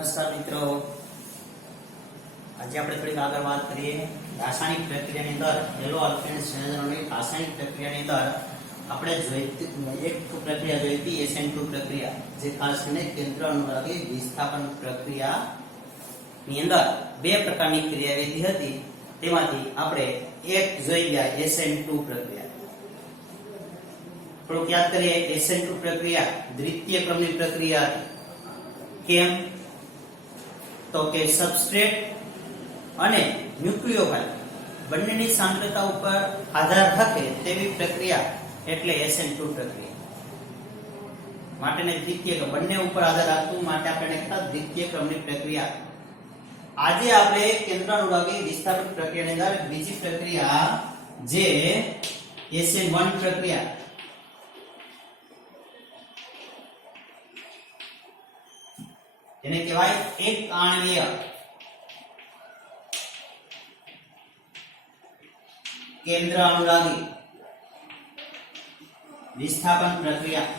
નમસ્કાર મિત્રો, આજે આપણે થોડીક આગળ વાત કરીએ રાસાયણિક પ્રક્રિયાની અંદર હેલો આલ્કેન સંયોજનોની રાસાયણિક પ્રક્રિયાની અંદર આપણે એક પ્રક્રિયા જોઈ હતી SN2 પ્રક્રિયા, જે ખાસ કરીને કેન્દ્ર અનુરાગી વિસ્થાપન પ્રક્રિયાની અંદર બે પ્રકારની ક્રિયાવિધિ હતી. તેમાંથી આપણે એક જોઈ ગયા SN2 પ્રક્રિયા. થોડુંક યાદ કરીએ, SN2 પ્રક્રિયા દ્વિતીય ક્રમની પ્રક્રિયા હતી. કેમ? તો કે સબસ્ટ્રેટ અને ન્યુક્લિયોફાઇલ બંનેની સાંદ્રતા ઉપર આધાર રાખે તેવી પ્રક્રિયા એટલે SN2 પ્રક્રિયા. માટેને દ્વિતીય ક્રમ, બંને ઉપર આધાર રાખતું માટે આપણે કહેતા દ્વિતીય ક્રમની પ્રક્રિયા. આજે આપણે કેન્દ્ર અનુરાગી વિસ્થાપન પ્રક્રિયાની અંદર બીજી પ્રક્રિયા જે SN1 પ્રક્રિયા, જેને કહેવાય એક આણ્વીય કેન્દ્ર અનુરાગી વિસ્થાપન પ્રક્રિયા.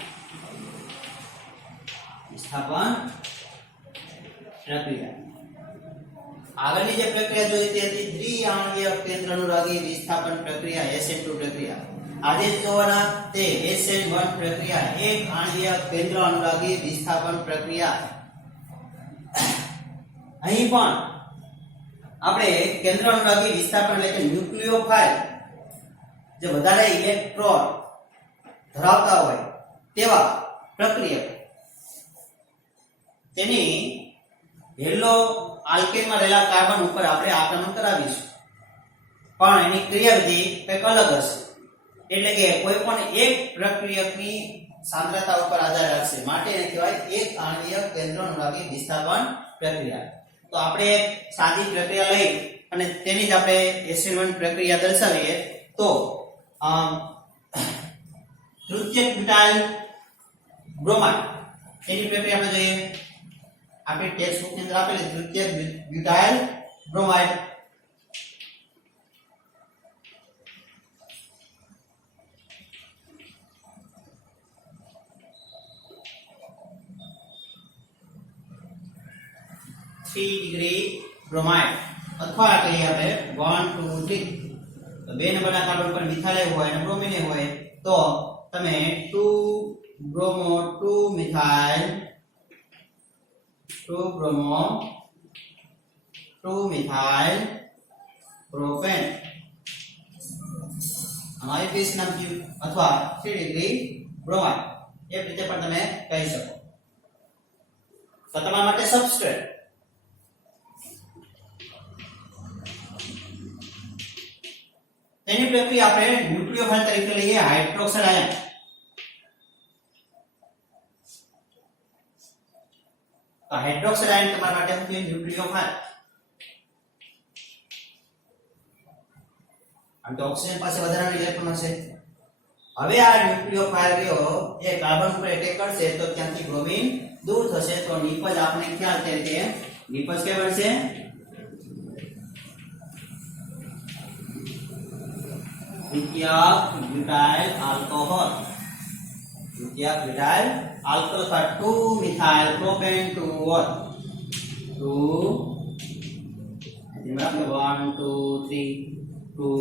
આગળની જે પ્રક્રિયા જોઈ તે હતી દ્વિઆણ્વીય કેન્દ્ર અનુરાગી વિસ્થાપન પ્રક્રિયા SN2 પ્રક્રિયા. આજે જોવાના તે SN1 પ્રક્રિયા એક આણ્વીય કેન્દ્ર અનુરાગી વિસ્થાપન પ્રક્રિયા. અહીં પણ આપણે કેન્દ્ર અનુરાગી વિસ્થાપન એટલે કે ન્યુક્લિયોફાઇલ જે વધારે ઇલેક્ટ્રોન ધરાવતા હોય તેવા પ્રક્રિયક તેની હેલો આલ્કેનમાં રહેલા કાર્બન ઉપર આપણે આક્રમણ કરાવીશું, પણ એની ક્રિયાવિધિ કંઈક અલગ હશે. એટલે કે કોઈ પણ એક પ્રક્રિયકની સાંદ્રતા ઉપર આધાર રાખશે, માટે એને કહેવાય એક આણ્વીય કેન્દ્ર અનુરાગી વિસ્થાપન પ્રક્રિયા. તો આપણે સાદી પ્રક્રિયા લઈ અને તેની જ આપણે SN1 પ્રક્રિયા દર્શાવીએ તો તૃતીયક બ્યુટાઇલ બ્રોમાઇડ એની પ્રક્રિયા આપણે જોઈએ. આપણી ટેક્સ્ટ બુક ની અંદર આપેલી તૃતીયક બ્યુટાઇલ બ્રોમાઇડ. ડિગ્રી બ્રોમાઇડ અથવા કહીએ આપણે 1 2 3. તો બે નંબરના કાર્બન પર મિથાઇલ હોય અને બ્રોમિન હોય તો તમે 2 bromo 2 methyl 2 bromo 2 methyl propane અમારી પીસ નામ થયું, અથવા 3 ડિગ્રી બ્રોમાઇડ એ રીતે પણ તમે કહી શકો. તો તમારા માટે સબસ્ટ્રેટ તેની પ્રક્રિયા આપણે ન્યુક્લિયોફાઇલ તરીકે લઈએ હાઇડ્રોક્સાઇડ આયન. તો હાઇડ્રોક્સાઇડ આયન તમારા માટે શું છે? ન્યુક્લિયોફાઇલ. અને તો ઓક્સિજન પાસે વધારાનો ઇલેક્ટ્રોન હશે. હવે આ ન્યુક્લિયોફાઇલ રહ્યો એ કાર્બન ઉપર એટેક કરશે તો ત્યાંથી બ્રોમિન દૂર થશે. તો નિપજ આપણે ખ્યાલ છે કે નિપજ કે બનશે द्वितीयक ब्यूटाइल अल्कोहल. द्वितीयक ब्यूटाइल अल्कोहल का 2 methyl propane 2 what 2 remember 1 2 3 2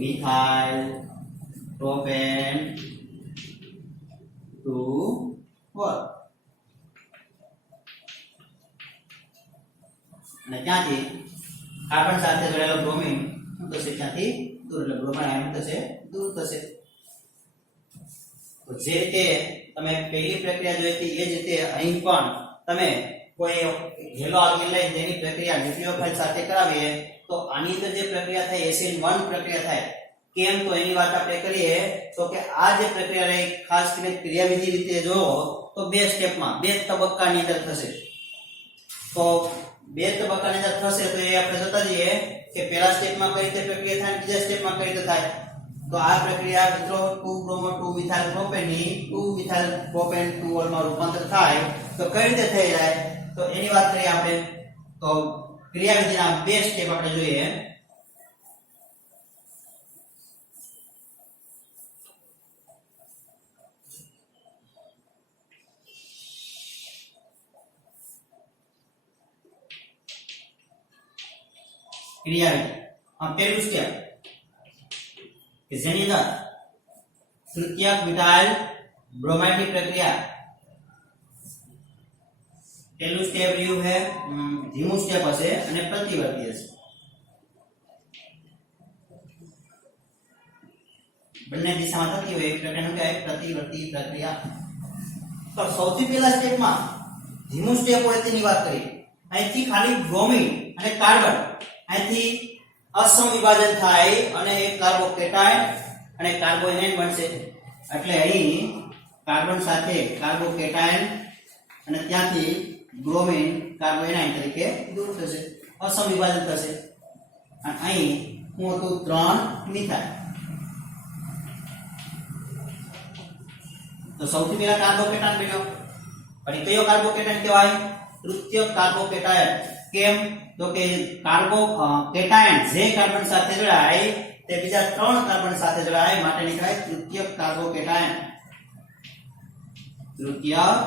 methyl propane 2 what. અને ત્યાંથી કાર્બન સાથે જોડાયેલો બ્રોમિન તો ત્યાંથી દૂર, એટલે બ્રોમાઇડ આયન થશે દૂર થશે. તો જે રીતે તમે પહેલી પ્રક્રિયા જોઈ હતી એ જ રીતે અહીં પણ તમે કોઈ હેલો આલ્કેન લઈ તેની પ્રક્રિયા ન્યુક્લિયોફાઇલ સાથે કરાવીએ તો આની અંદર જે પ્રક્રિયા થાય SN1 પ્રક્રિયા થાય. કેમ? તો એની વાત આપણે કરીએ તો કે આ જે પ્રક્રિયા રહી ખાસ કરીને ક્રિયાવિધિ રીતે જોવો તો બે સ્ટેપમાં બે તબક્કાની અંદર થશે. તો બે તબક્કાની અંદર થશે તો એ આપણે જોતા જઈએ કે પહેલા સ્ટેપમાં કઈ રીતે પ્રક્રિયા થાય, બીજા સ્ટેપમાં કઈ રીતે થાય. તો આ પ્રક્રિયા મિત્રો 2 બ્રોમો 2 મિથાઇલ પ્રોપેન ની 2 મિથાઇલ પ્રોપેન 2 ઓલ માં રૂપાંતર થાય તો કઈ રીતે થઈ જાય તો એની વાત કરીએ આપણે. તો ક્રિયાવિધિના બે સ્ટેપ આપણે જોઈએ. ક્રિયા પહેલું સ્ટેપ કે જેની અંદર તૃતીયક બ્યુટાઇલ બ્રોમાઇડ की प्रक्रिया પહેલું સ્ટેપ રહ્યું है ધીમું સ્ટેપ હશે અને પ્રતિવર્તી હશે બંને દિશામાં થતી હોય પ્રક્રિયાનું કહેવાય પ્રતિવર્તી પ્રક્રિયા તો સૌથી પહેલા સ્ટેપમાં ધીમું સ્ટેપ હોય તેની વાત કરીએ અહીંથી ખાલી બ્રોમિન અને કાર્બન અહીંથી અસમવિભાજન થાય અને એક કાર્બોકેટાઇન અને કાર્બોનેટ બનશે એટલે અહીં કાર્બન સાથે કાર્બોકેટાઇન અને ત્યાંથી બ્રોમિન કાર્બોએનાઇન તરીકે દૂર થશે અસમવિભાજન થશે અને અહીં હું હતું 3 મિથાઇલ તો સૌથી પહેલા કાર્બોકેટાઇન બન્યો પછી કયો કાર્બોકેટાઇન કહેવાય તૃતીયક કાર્બોકેટાઇન કેમ તો કે કાર્બોકેટાઇન જે કાર્બન સાથે જોડાય તે બીજા 3 કાર્બન સાથે જોડાય માટે કહેવાય તૃતીયક કાર્બોકેટાઇન તૃતીયક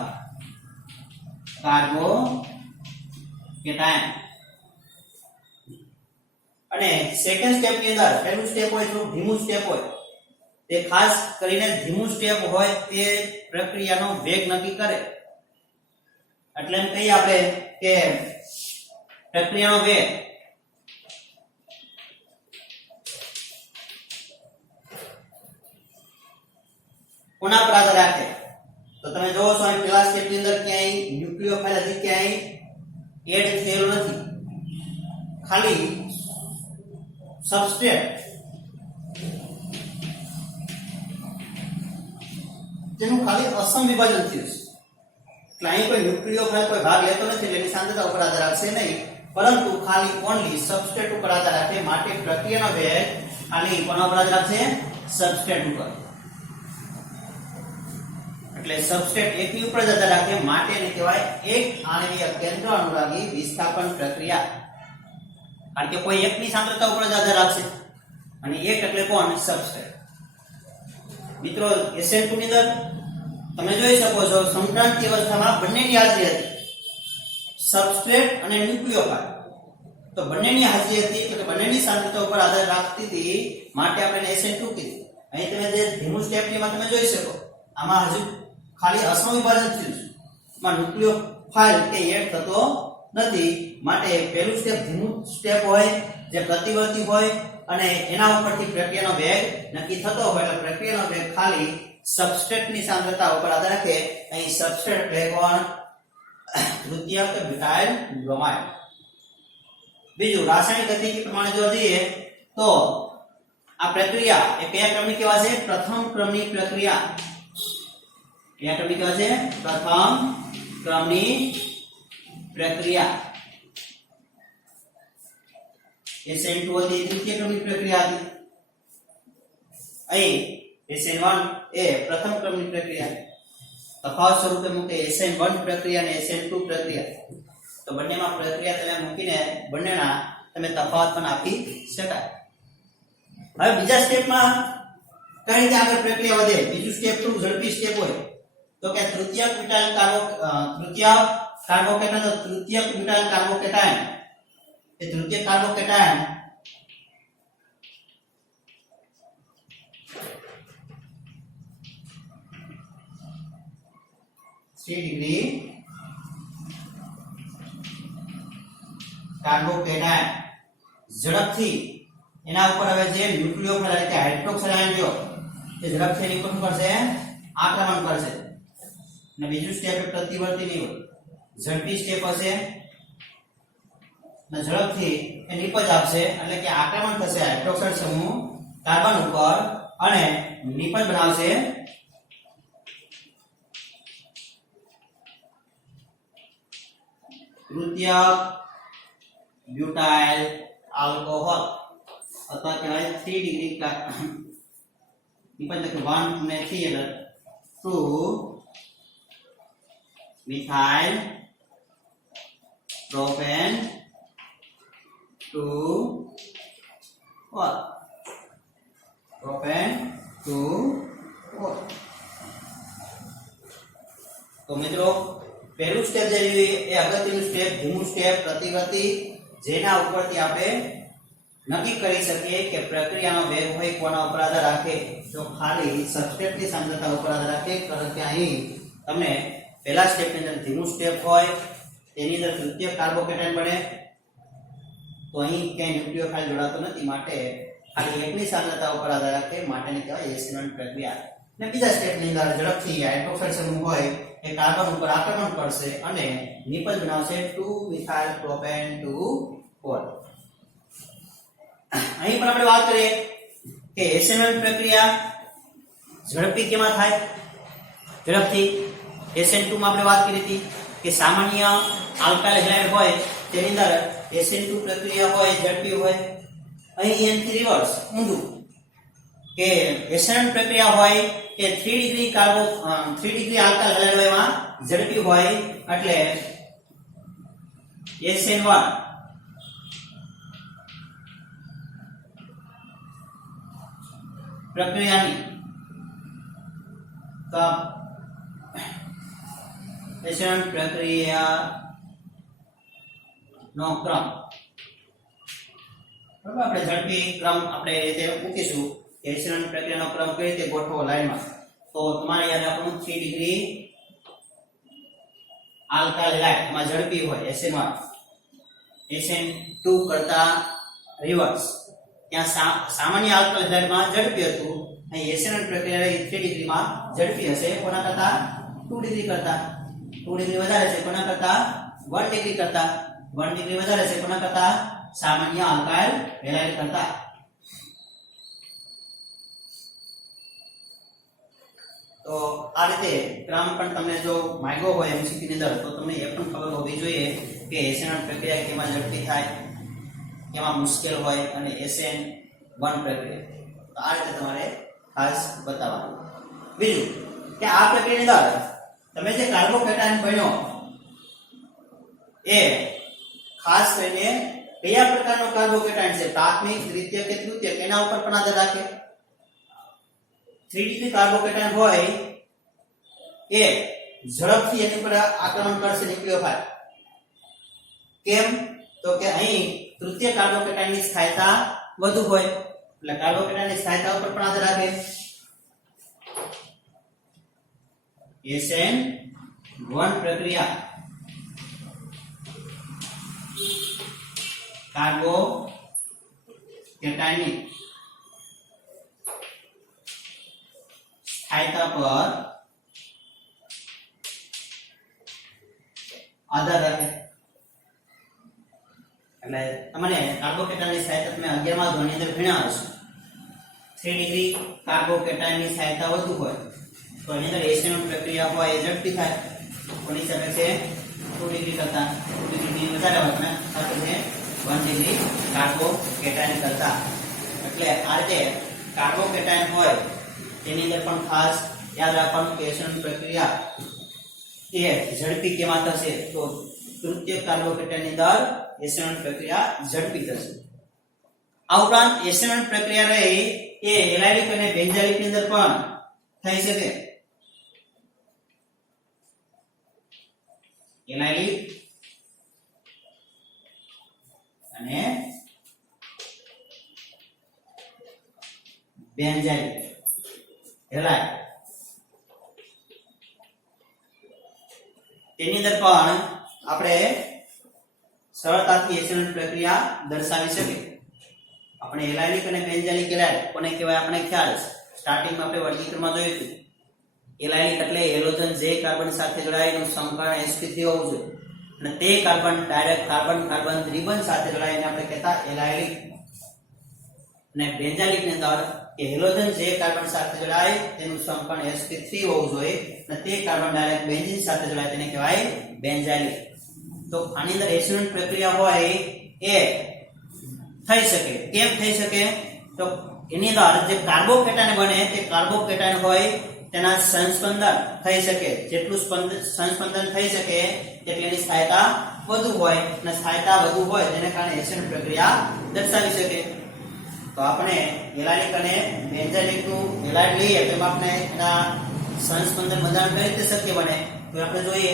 કાર્બોકેટાઇન અને સેકન્ડ સ્ટેપ ની અંદર પહેલું સ્ટેપ હોય તો ધીમું સ્ટેપ હોય તે ખાસ કરીને ધીમું સ્ટેપ હોય તે પ્રક્રિયાનો વેગ નક્કી કરે એટલે એમ કહીએ આપણે કે પ્રક્રિયાનો વેગ કોના પર આધાર રાખે તો તમે જોવો છો અહીં પહેલા સ્ટેપ ની અંદર ક્યાંય ન્યુક્લિયોફાઇલ હજી ક્યાંય એડ થયેલું નથી ખાલી સબસ્ટ્રેટ તેનું ખાલી અસમ વિભાજન થયું છે એટલે અહીં કોઈ ન્યુક્લિયોફાઇલ કોઈ ભાગ લેતો નથી એટલે એની સાંદ્રતા ઉપર આધાર રાખશે નહીં પરંતુ ખાલી ઓનલી સબસ્ટ્રેટ ઉપર આધાર રાખે માટે પ્રક્રિયાનો વેગ ખાલી કોના ઉપર આધાર રાખશે સબસ્ટ્રેટ ઉપર એટલે સબસ્ટ્રેટ એકની ઉપર જ આધાર રાખે માટે એને કહેવાય એક આણ્વીય કેન્દ્ર અનુરાગી વિસ્થાપન પ્રક્રિયા કારણ કે કોઈ એકની સાંદ્રતા ઉપર જ આધાર રાખશે અને એક એટલે કોણ સબસ્ટ્રેટ મિત્રો SN2 ની અંદર તમે જોઈ શકો છો સંક્રાંતિ અવસ્થામાં બંનેની હાજરી હતી સબસ્ટ્રેટ અને ન્યુક્લિયોફાઇલ તો બંનેની હાજરી હતી એટલે કે બંનેની સાંદ્રતા ઉપર આધાર રાખતી હતી માટે આપણે SN2 કીધું અહીં તમે જે ધીમું સ્ટેપ ની તમે જોઈ શકો આમાં હજુ ખાલી અસમવિભાજન થયું છે માં ન્યુક્લિયોફાઇલ કે એડ થતો નથી માટે પહેલું સ્ટેપ ધીમું સ્ટેપ હોય જે પ્રતિવર્તી હોય અને એના ઉપરથી પ્રક્રિયાનો વેગ નક્કી થતો હોય એટલે પ્રક્રિયાનો વેગ ખાલી સબસ્ટ્રેટની સાંદ્રતા ઉપર આધાર રાખે અહીં સબસ્ટ્રેટ એટલે કોણ તૃતીયક બ્યુટાઇલ બ્રોમાઇડ બીજું રાસાયણિક ગતિકી પ્રમાણે જો જોઈએ તો આ પ્રક્રિયા એ કયા ક્રમની કહેવાય છે પ્રથમ ક્રમની પ્રક્રિયા કયા ક્રમની કહેવાય છે પ્રથમ ક્રમની પ્રક્રિયા SN2 હતી તૃતીય ક્રમની પ્રક્રિયા હતી અહીં SN1 એ પ્રથમ ક્રમની પ્રક્રિયા તફાવત સ્વરૂપે મૂકે SN1 પ્રક્રિયા અને SN2 પ્રક્રિયા તો બંનેમાં પ્રક્રિયા તમે મૂકીને બંનેના તમે તફાવત પણ આપી શકાય હવે બીજા સ્ટેપમાં કઈ રીતે આગળ પ્રક્રિયા વધે બીજું સ્ટેપ થોડું ઝડપી સ્ટેપ હોય તો કે તૃતીયક બ્યુટાઇલ કાર્બોકેટાઇન તો તૃતીયક બ્યુટાઇલ કાર્બોકેટાઇન એ તૃતીય કાર્બોકેટાઇન ડિગ્રી કાર્બોકેટાઇન ઝડપથી એના ઉપર હવે જે ન્યુક્લિયોફાઇલ એટલે હાઇડ્રોક્સાઇડ આયન જો તે ઝડપથી એની ઉપર શું કરશે આક્રમણ કરશે અને બીજું સ્ટેપ પ્રતિવર્તી નહીં હોય ઝડપી સ્ટેપ હશે અને ઝડપથી એ નિપજ આપશે એટલે કે આક્રમણ થશે હાઇડ્રોક્સાઇડ સમૂહ કાર્બન ઉપર અને નિપજ બનાવશે તૃતીયક બ્યુટાઇલ આલ્કોહોલ અથવા કહેવાય 3 ડિગ્રી નિપજ એટલે 1 ને 3 એટલે 2 methyl propane 2 what propane 2 what તો મિત્રો પહેલું સ્ટેપ જે એ અગત્યનું સ્ટેપ ધીમું સ્ટેપ પ્રતિવર્તી જેના ઉપરથી આપણે નક્કી કરી શકીએ કે પ્રક્રિયાનો વેગ હોય કોના ઉપર આધાર રાખે, તો ખાલી સબસ્ટ્રેટની સાંદ્રતા ઉપર આધાર રાખે. કારણ કે અહીં તમને પહેલા સ્ટેપની અંદર ધીમું સ્ટેપ હોય, તેની અંદર તૃતીય કાર્બોકેટાયન બને, તો અહીં ક્યાંય ન્યુક્લિયોફાઇલ જોડાતો નથી, માટે ખાલી એકની સાંદ્રતા ઉપર આધાર રાખે, માટેની કહેવાય SN1 પ્રક્રિયા. અને બીજા સ્ટેપની અંદર ઝડપથી હાઇડ્રોક્સાઇડ સમૂહ હોય એ કાર્બન ઉપર આક્રમણ કરશે અને નિપજ બનાવશે 2-મિથાઇલ પ્રોપેન 2-4. અહીં પણ આપણે વાત કરીએ કે SN1 પ્રક્રિયા ઝડપી કેમાં થાય? ઝડપથી SN2 માં આપણે વાત કરી હતી કે સામાન્ય આલ્કાઇલ હેલાઇડ હોય તેની અંદર SN2 પ્રક્રિયા હોય ઝડપી હોય. અહીં એનથી રિવર્સ ઊંધું કે SN1 પ્રક્રિયા હોય કે 3 ડિગ્રી આલ્કાઇલ હેલાઇડ હોય એમાં ઝડપી હોય, એટલે SN1 પ્રક્રિયાની SN1 પ્રક્રિયાનો ક્રમ, બરાબર, આપણે ઝડપી ક્રમ આપણે રીતે મૂકીશું કે SN1 પ્રક્રિયાનો ક્રમ કઈ રીતે ગોઠવો લાઈનમાં. તો તમારે યાદ રાખવાનું 3 ડિગ્રી આલ્કાઇલ હેલાઇડ માં ઝડપી હોય SN1, SN2 કરતા રિવર્સ. ત્યાં સામાન્ય આલ્કાઇલ હેલાઇડમાં ઝડપી હતું, અહીં SN1 પ્રક્રિયા 3 ડિગ્રીમાં ઝડપી હશે. કોના કરતા? 2 ડિગ્રી કરતા. 2 ડિગ્રી વધારે છે કોના કરતા? 1 ડિગ્રી કરતા. 1 ડિગ્રી વધારે છે કોના કરતા? સામાન્ય આલ્કાઇલ હેલાઇડ કરતા. તો આ રીતે ક્રમ પણ તમને જો માંગ્યો હોય MCQ ની અંદર, તો તમને એ પણ ખબર હોવી જોઈએ કે SN1 પ્રક્રિયા કેમાં ઝડપી થાય, કેમાં મુશ્કેલ હોય, અને SN1 પ્રક્રિયા. તો આ રીતે તમારે ખાસ બતાવવાનું. બીજું કે આ પ્રક્રિયાની અંદર તમે જે કાર્બોકેટાયન બન્યો એ ખાસ કરીને કયા પ્રકારનો કાર્બોકેટાયન છે, પ્રાથમિક, દ્વિતીય કે તૃતીય, એના ઉપર પણ આધાર રાખે. 3 ડિગ્રી કાર્બોકેટાયન હોય એ ઝડપથી એની પર આક્રમણ કરશે ન્યુક્લિયોફાઇલ. કેમ? તો કે અહીં તૃતીય કાર્બોકેટાયનની સ્થાયીતા વધુ હોય, એટલે કાર્બોકેટાયનની સ્થાયીતા ઉપર પણ આધાર રાખે. SN1 પ્રક્રિયા કાર્બોકેટાયનની સ્થાયીતા પર આધાર રાખે. એટલે તમને કાર્બોકેટાયનની સ્થાયીતા તમે 11મા ધોરણની અંદર ભણ્યા હશો. 3 ડિગ્રી કાર્બોકેટાયનની સ્થાયીતા વધુ હોય તો એની અંદર SN1 પ્રક્રિયા હોય એ ઝડપી થાય. કોની હિસાબે છે? 2 ડિગ્રી કરતા. 2 ડિગ્રી વધારે હોય ને સાથે છે 1 ડિગ્રી કાર્બોકેટાયન કરતા. એટલે આ રીતે કાર્બોકેટાયન હોય તેની અંદર પણ ખાસ યાદ રાખવાનું કે SN1 પ્રક્રિયા એ ઝડપી કેમાં થશે, તો તૃતીય કાર્બોકેટાયનની અંદર SN1 પ્રક્રિયા ઝડપી થશે. આ ઉપરાંત SN1 પ્રક્રિયા રહી એ એલાયલિક અને બેન્ઝાઇલિક ની અંદર પણ થઈ શકે. એલાયલિક અને બેન્ઝાઇલિક હેલાઇડ તેની અંદર પણ આપણે સરળતાથી SN1 પ્રક્રિયા દર્શાવી શકીએ. આપણે એલાયલિક અને બેન્ઝાઇલિક હેલાઇડ કોને કહેવાય આપણે ખ્યાલ છે. સ્ટાર્ટિંગમાં આપણે વર્ગીકરણમાં જોયું હતું. એલાયલિક એટલે હેલોજન જે કાર્બન સાથે જોડાયેલું સંકરણ sp3 હોવું જોઈએ, અને તે કાર્બન ડાયરેક્ટ કાર્બન કાર્બન ત્રિબંધ સાથે જોડાઈને આપણે કહેતા એલાયલિક. અને બેન્ઝાઇલિક ની અંદર કે હેલોજન જે કાર્બન સાથે જોડાય તેનું સંકરણ sp3 હોવું જોઈએ, અને તે કાર્બન ડાયરેક્ટ બેન્ઝીન સાથે જોડાય તેને કહેવાય બેન્ઝાઇલિક. તો આની અંદર SN1 પ્રક્રિયા હોય એ થઈ શકે. કેમ થઈ શકે? તો એની અંદર જે કાર્બોકેટાયન બને તે કાર્બોકેટાયન હોય તેના સંસ્પંદન થઈ શકે. જેટલું સંસ્પંદન થઈ શકે તેટલી એની સ્થાયીતા વધુ હોય, અને સ્થાયીતા વધુ હોય તેને કારણે SN1 પ્રક્રિયા દર્શાવી શકે. તો આપણે એલાયલિક અને બેન્ઝાઇલિક નું હેલાઇડ લઈએ તો આપણે એના સંસ્પંદન બંધારણ કઈ રીતે શક્ય બને તો આપણે જોઈએ.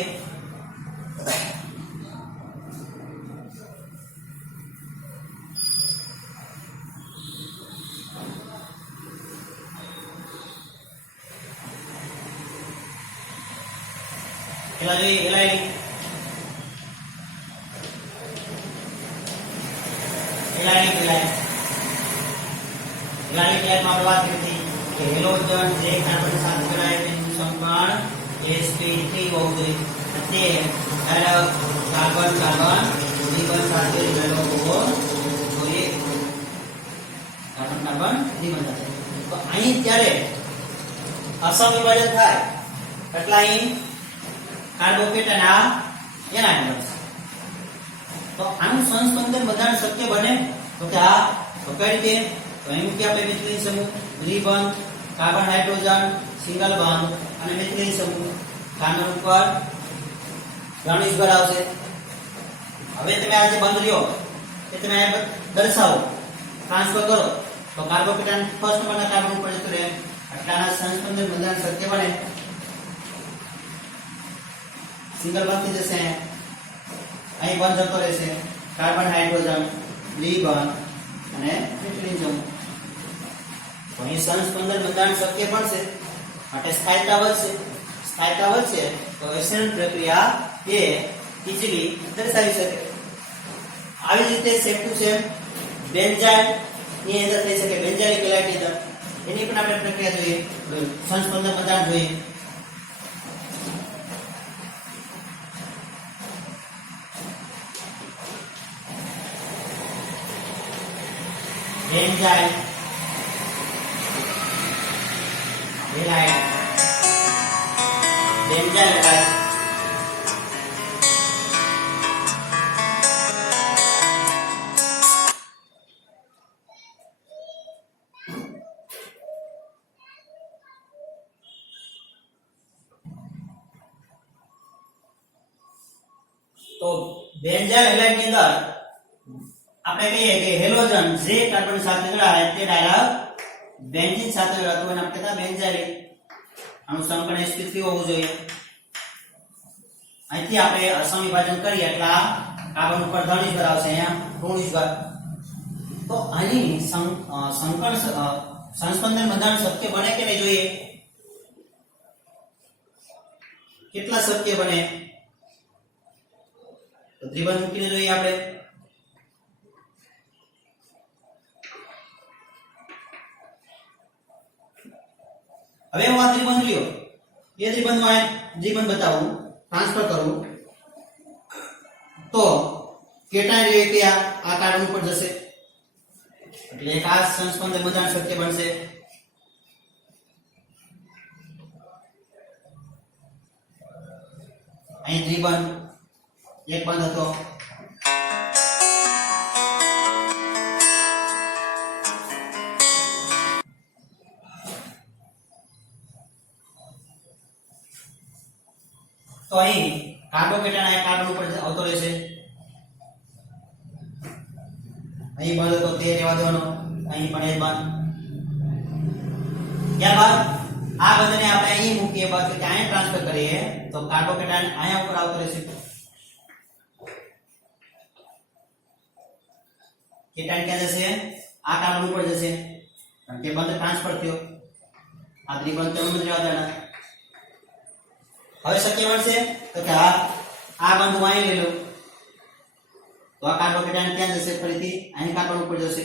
પેલા જોઈએ એલાઇનિક માં આપણે વાત કરી હતી કે હેલોજન જે કાર્બન સાથે જોડાય તેનું સંકરણ sp3 હોવું જોઈએ તે કાર્બન દ્વિબંધ સાથે જોડાયેલો હોવો જોઈએ કાર્બન દ્વિબંધ સાથે તો અહીં જ્યારે અસમવિભાજન થાય એટલે અહીં કાર્બોકેટન એના બનશે તો આનું સંસ્પંદન બંધારણ શક્ય બને તો કે તો કઈ રીતે તો અહીં મૂકી આપણે મિથિલિન સમૂહ દ્વિબંધ કાર્બન હાઇડ્રોજન સિંગલ બોન્ડ અને મિથિલિન સમૂહ કાર્બન ઉપર ધ્રુવીય આવશે હવે તમે આ જે બંધ લ્યો એ તમે દર્શાવો ટ્રાન્સફર કરો તો કાર્બોકેટન ફર્સ્ટ નંબરના કાર્બન ઉપર જતું રહે આટલાના સંસ્પંદન બંધારણ શક્ય બને સિંગલ બોન્ડ થઈ જશે અહીં બંધ જતો રહેશે કાર્બન હાઇડ્રોજન દ્વિબંધ અને મિથિલિન સમૂહ તો અહીં સંસ્પંદન બંધારણ શક્ય બનશે માટે સ્થાયીતા વધશે તો એસેન પ્રક્રિયા એ ઇઝીલી દર્શાવી શકે આવી રીતે સેમ ટુ સેમ બેન્ઝાઇલ ની અંદર થઈ શકે બેન્ઝાઇલિક એલાઇડ ની અંદર એની પણ આપણે પ્રક્રિયા જોઈએ સંસ્પંદન બંધારણ જોઈએ બેન્ઝાઇલ એલાઇડ બેન્ઝાઇલ એલાઇડ તો બેન્ઝાઇલ એલાઇડ ની અંદર આપણે કહીએ કે હેલોજન જે કાર્બન સાથે જોડાય તે ડાયરેક્ટ બેન્ઝીન સાથે જોડાતો હોય આપણે કહેતા બેન્ઝાઇલિક આનું સંકરણ sp3 હોવું જોઈએ અહીંથી આપણે અસમવિભાજન કરીએ એટલે કાર્બન ઉપર ધન આવશે અહીંયા ઋણ તો આની સંસ્પંદન બંધારણ શક્ય બને કે નહીં જોઈએ કેટલા શક્ય બને તો દ્વિબંધ મૂકીને જોઈએ આપણે હવે હું આ ત્રિબંધ લ્યો એ ત્રિબંધમાં દ્વિબંધ બતાવું ટ્રાન્સફર કરું તો કેટાયન રે કે આ કાર્બન ઉપર જશે એટલે એક આ સંસ્પંદન બંધારણ શક્ય બનશે અહીં દ્વિબંધ એક બંધ હતો તો અહીં કાર્બોકેટન આ કાર્બન ઉપર આવતો રહેશે અહીં બંધ હતો તે રહેવા દેવાનો અહીં પણ એક બંધ ત્યારબાદ આ બંધને આપણે અહીં મૂકીએ બાકી કે અહીં ટ્રાન્સફર કરીએ તો કાર્બોકેટન અહીંયા ઉપર આવતો રહેશે કેટાયન ક્યાં જશે આ કાર્બન ઉપર જશે કારણ કે બંધ ટ્રાન્સફર થયો આ દ્વિબંધ તેમ જ રહેવા દેવાના હવે શક્ય બનશે તો કે આ બંધ હું અહીં લઈ લઉં તો આ કાર્બોકેટન ક્યાં જશે ફરીથી અહીં કાર્બન ઉપર જશે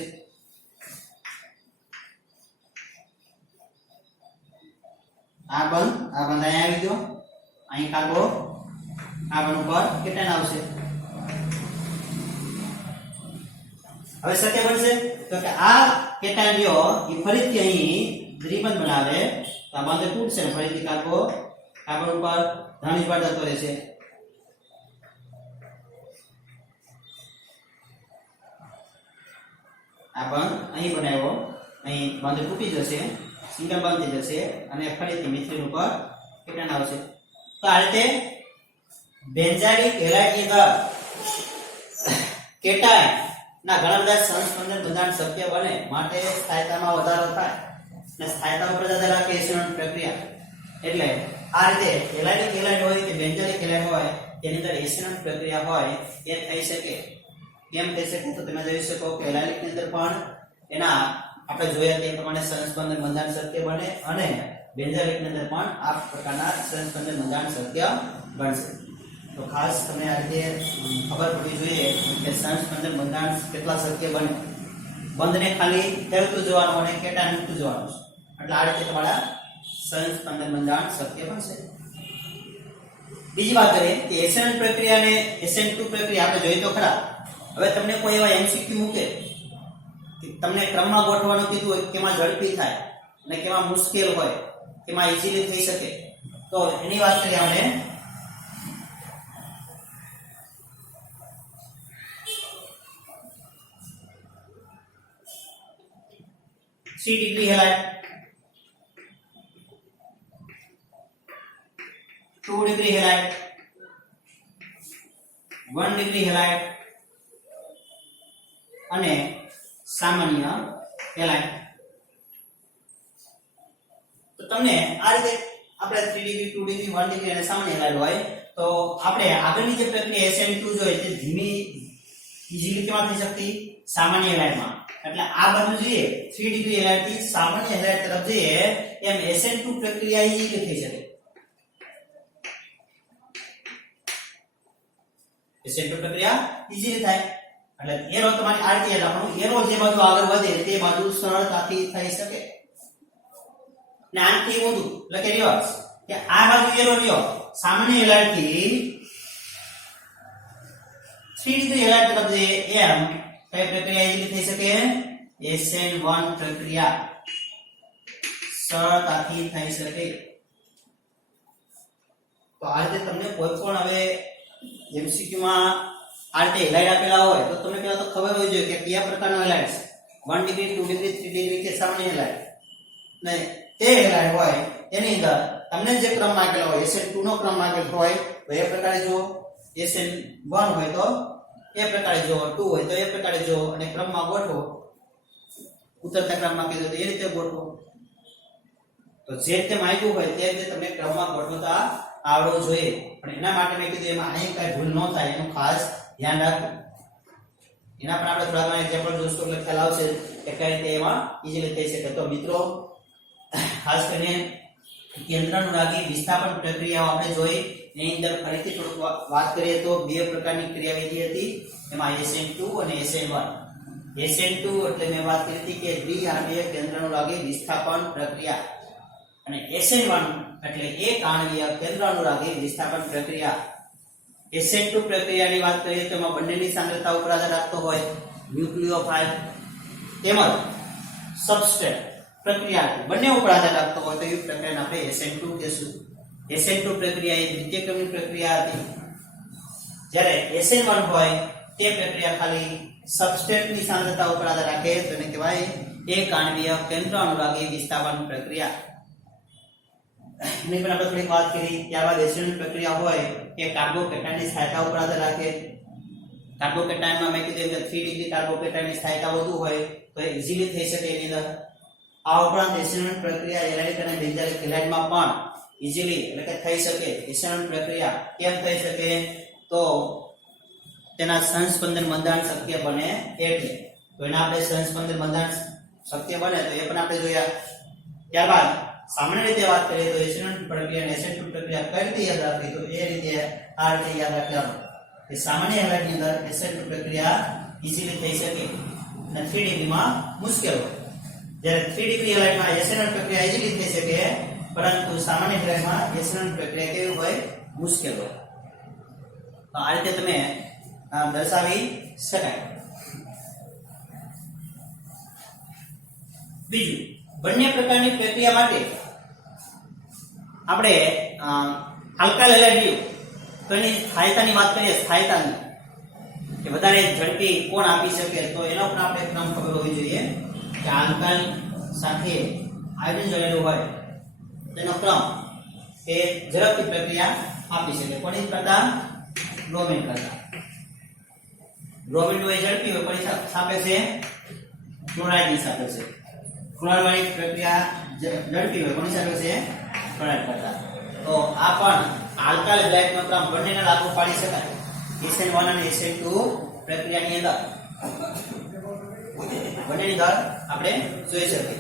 આ બંધ અહીં આવી ગયો અહીં કાર્બન ઉપર કેટાયન આવશે હવે શક્ય બનશે તો કે આ કેટાયન લ્યો એ ફરીથી અહીં દ્વિબંધ બનાવે તો આ બંધ તૂટશે ફરીથી કાર્બન ઉપર ધન વિભાગ જતો રહેશે આ બંધ અહીં બનાવ્યો અહીં બંધ તૂટી જશે સિંગલ બંધ થઈ જશે અને ફરીથી મિથિલિન ઉપર કેટાયન આવશે તો આ રીતે બેન્ઝાઇલિક હેલાઇડ ની અંદર કેટાયન ના ઘણા બધા સંસ્પંદન બંધારણ શક્ય બને માટે સ્થાયીતામાં વધારો થાય અને સ્થાયીતા ઉપર આધાર રાખે એસિડોન પ્રક્રિયા એટલે આ રીતે એલાઇડિક હેલાઇડ હોય કે બેન્ઝાઇલિક હેલાઇડ હોય તેની અંદર એસિડોન પ્રક્રિયા હોય એ થઈ શકે કેમ થઈ શકે તો તમે જોઈ શકો કે એલાઇડિક ની અંદર પણ એના આપણે જોયા તે પ્રમાણે સંસ્પંદન બંધારણ શક્ય બને અને બેન્ઝાઇલિક ની અંદર પણ આ પ્રકારના સંસ્પંદન બંધારણ શક્ય બનશે. તો ખાસ તમને આ રીતે ખબર પડવી જોઈએ કે સંસ્પંદન બંધારણ કેટલા શક્ય બને. બંધને ખાલી ફેરવતું જવાનું અને કેટા મૂકતું જવાનું છે. એટલે આ રીતે તમારા સંસ્પંદન બંધારણ શક્ય બનશે. બીજી વાત કરીએ કે SN1 પ્રક્રિયા અને SN2 પ્રક્રિયા આપણે જોઈએ તો ખરા. હવે તમને કોઈ એવા MCQ મૂકે કે તમને ક્રમમાં ગોઠવવાનું કીધું હોય, કેમાં ઝડપી થાય અને કેમાં મુશ્કેલ હોય, કેમાં ઈઝીલી થઈ શકે, તો એની વાત કરીએ આપણે. C degree halide, 2 degree halide, 1 degree halide અને સામાન્ય હેલાઇટ. તો તમને આ રીતે આપણે 3 ડિગ્રી, 2 ડિગ્રી, 1 ડિગ્રી અને સામાન્ય હેલાઇટ હોય તો આપણે આગળની જે પ્રક્રિયા SN2 જોઈએ તે ધીમી ઈઝીલી કેમાં થઈ શકતી? સામાન્ય હેલાઇટમાં. એટલે આ બાજુ જોઈએ 3 ડિગ્રી હેલાઇટ થી સામાન્ય હેલાઇટ તરફ જઈએ એમ SN2 પ્રક્રિયા ઈઝીલી થઈ શકે. SN2 પ્રક્રિયા ઈઝીલી થાય. એટલે એરો તમારી આ રીતે લખવાનું, એરો જે બાજુ આગળ વધે તે બાજુ સરળતાથી થઈ શકે. ને આનાથી વધુ એટલે કે રિવર્સ, કે આ બાજુ એરો રહ્યો સામાન્ય હેલાઇટ થી 3 ડિગ્રી હેલાઇટ તરફ જઈએ એમ કઈ પ્રક્રિયા ઈઝીલી થઈ શકે? SN1 પ્રક્રિયા સરળતાથી થઈ શકે. તો આ રીતે તમને કોઈ પણ હવે MCQ માં આ રીતે હેલાઇટ આપેલા હોય તો તમને પહેલા તો ખબર હોવી જોઈએ કે કયા પ્રકારનો હેલાઇટ છે. 1 ડિગ્રી, 2 ડિગ્રી, 3 ડિગ્રી કે સામાન્ય હેલાઇટ. ને તે હેલાઇટ હોય એની અંદર તમને જે ક્રમ માંગેલો હોય, SN2 નો ક્રમ માંગેલો હોય તો એ પ્રકારે જો, SN1 હોય તો એ પ્રકારે જો, 2 હોય તો એ પ્રકારે જો અને ક્રમમાં ગોઠવો. ઉતરતા ક્રમમાં કીધું તો એ રીતે ગોઠવો. તો જે રીતે માંગ્યું હોય તે રીતે તમને ક્રમમાં ગોઠવતા આવડવું જોઈએ. પણ એના માટે મેં કીધું એમાં અહીં કઈ ભૂલ ન થાય એનું ખાસ ધ્યાન રાખવું. એના પર આપણે થોડા ઘણા એક્ઝામ્પલ જોશું એટલે ખ્યાલ આવશે કે કઈ રીતે એમાં ઈઝીલી થઈ શકે. તો મિત્રો ખાસ કરીને કેન્દ્રાનુરાગી વિસ્થાપન પ્રક્રિયાઓ આપણે જોઈ. એની અંદર ફરીથી થોડુંક વાત કરીએ તો બે પ્રકારની ક્રિયાવિધિ હતી. એમાં SN2 અને SN1. SN2 એટલે મેં વાત કરી હતી કે દ્વિઆણ્વીય કેન્દ્રાનુરાગી વિસ્થાપન પ્રક્રિયા અને SN1 એટલે એક આણ્વીય કેન્દ્રાનુરાગી વિસ્થાપન પ્રક્રિયા. SN2 પ્રક્રિયાની વાત કરીએ તો એમાં બંનેની સાંદ્રતા ઉપર આધાર રાખતો હોય. ન્યુક્લિયોફાઇલ તેમજ સબસ્ટ્રેટ પ્રક્રિયા બંને ઉપર આધાર રાખતો હોય તો એ પ્રક્રિયાને આપણે SN2 કહીશું. SN2 પ્રક્રિયા એ દ્વિતીય ક્રમની પ્રક્રિયા હતી. જ્યારે SN1 હોય તે પ્રક્રિયા ખાલી સબસ્ટ્રેટની સાંદ્રતા ઉપર આધાર રાખે તો એને કહેવાય એક આણ્વીય કેન્દ્રાનુરાગી વિસ્થાપન પ્રક્રિયા. એની પર આપણે થોડી વાત કરી. ત્યારબાદ SN પ્રક્રિયા હોય એ કાર્બોકેટાયનની સ્થાયીતા ઉપર આધાર રાખે. કાર્બોકેટાયનમાં મેં કીધું કે 3 ડિગ્રી કાર્બોકેટાયનની સ્થાયીતા વધુ હોય તો એ ઈઝીલી થઈ શકે એની અંદર. આ ઉપરાંત SN1 પ્રક્રિયા એરાઇક અને બેન્ઝાઇક હેલાઇડમાં પણ ઈઝીલી એટલે કે થઈ શકે. SN1 પ્રક્રિયા કેમ થઈ શકે? તો તેના સંસ્પંદન બંધારણ શક્ય બને એટલે. તો એના આપણે સંસ્પંદન બંધારણ શક્ય બને તો એ પણ આપણે જોયા. ત્યારબાદ સામાન્ય રીતે વાત કરીએ તો SN1 પ્રક્રિયા અને SN2 પ્રક્રિયા કઈ રીતે યાદ રાખવી? તો એ રીતે આ રીતે યાદ રાખવાનું કે સામાન્ય હેલાઇડની અંદર SN2 પ્રક્રિયા ઈઝીલી થઈ શકે અને 3 ડિગ્રીમાં મુશ્કેલ હોય. જ્યારે 3 ડિગ્રી હેલાઇડમાં SN1 પ્રક્રિયા ઈઝીલી થઈ શકે પરંતુ સામાન્ય હેલાઇડમાં SN1 પ્રક્રિયા કેવી હોય? મુશ્કેલ હોય. તો આ રીતે તમે દર્શાવી શકાય. બીજું, બંને પ્રકારની પ્રક્રિયા માટે આપણે આલ્કાઇલ હેલાઇડ લ્યો તો એની સ્થાયીતાની વાત કરીએ. સ્થાયીતાની કે વધારે ઝડપી કોણ આપી શકે તો એનો પણ આપણે ક્રમ ખબર હોવી જોઈએ કે આલ્કાઇલ સાથે આયોડિન જોડેલું હોય તેનો ક્રમ એ ઝડપથી પ્રક્રિયા આપી શકે. કોની કરતા? બ્રોમિન કરતા. બ્રોમિન હોય ઝડપી હોય કોની સાપેક્ષે? ક્લોરાઇડની સાપેક્ષે. ક્લોરાઇડ વાળી પ્રક્રિયા ઝડપી હોય કોની સાપેક્ષે? ક્લોરાઇડ કરતા. તો આ પણ આલ્કાઇલ હેલાઇડનો ક્રમ બંનેને લાગુ પાડી શકાય. SN1 અને SN2 પ્રક્રિયાની અંદર બંનેની અંદર આપણે જોઈ શકીએ.